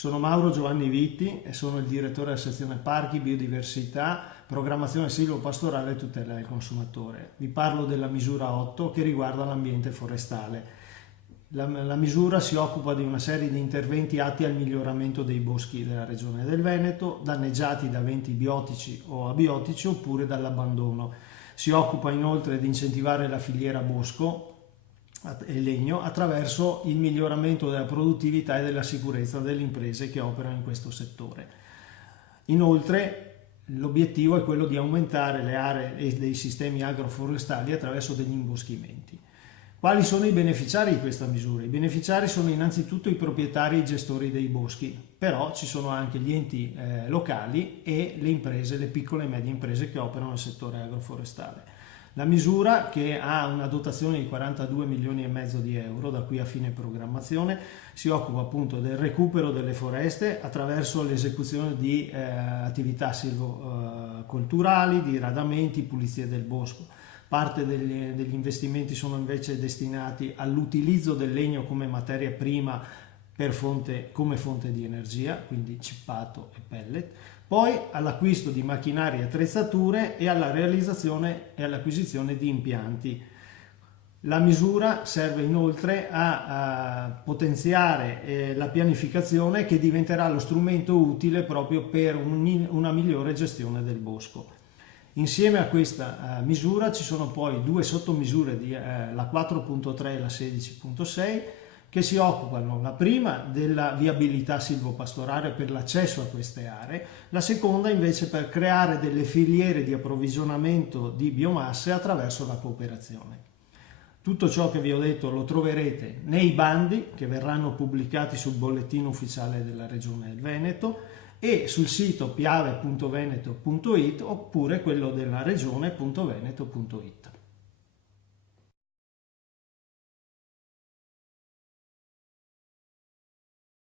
Sono Mauro Giovanni Vitti e sono il direttore della sezione Parchi, Biodiversità, Programmazione Silvopastorale e Tutela del Consumatore. Vi parlo della misura 8 che riguarda l'ambiente forestale. La misura si occupa di una serie di interventi atti al miglioramento dei boschi della regione del Veneto, danneggiati da eventi biotici o abiotici oppure dall'abbandono. Si occupa inoltre di incentivare la filiera bosco e legno attraverso il miglioramento della produttività e della sicurezza delle imprese che operano in questo settore. Inoltre l'obiettivo è quello di aumentare le aree e dei sistemi agroforestali attraverso degli imboschimenti. Quali sono i beneficiari di questa misura? I beneficiari sono innanzitutto i proprietari e i gestori dei boschi, però ci sono anche gli enti locali e le imprese, le piccole e medie imprese che operano nel settore agroforestale. La misura, che ha una dotazione di 42 milioni e mezzo di euro da qui a fine programmazione, si occupa appunto del recupero delle foreste attraverso l'esecuzione di attività silvocolturali, di radamenti, pulizie del bosco. Parte degli investimenti sono invece destinati all'utilizzo del legno come materia prima come fonte di energia, quindi cippato e pellet, poi all'acquisto di macchinari e attrezzature e alla realizzazione e all'acquisizione di impianti. La misura serve inoltre a potenziare la pianificazione, che diventerà lo strumento utile proprio per una migliore gestione del bosco. Insieme a questa misura ci sono poi due sottomisure, la 4.3 e la 16.6, che si occupano, la prima della viabilità silvopastorale per l'accesso a queste aree, la seconda invece per creare delle filiere di approvvigionamento di biomasse attraverso la cooperazione. Tutto ciò che vi ho detto lo troverete nei bandi che verranno pubblicati sul bollettino ufficiale della Regione del Veneto e sul sito piave.veneto.it oppure quello della regione.veneto.it.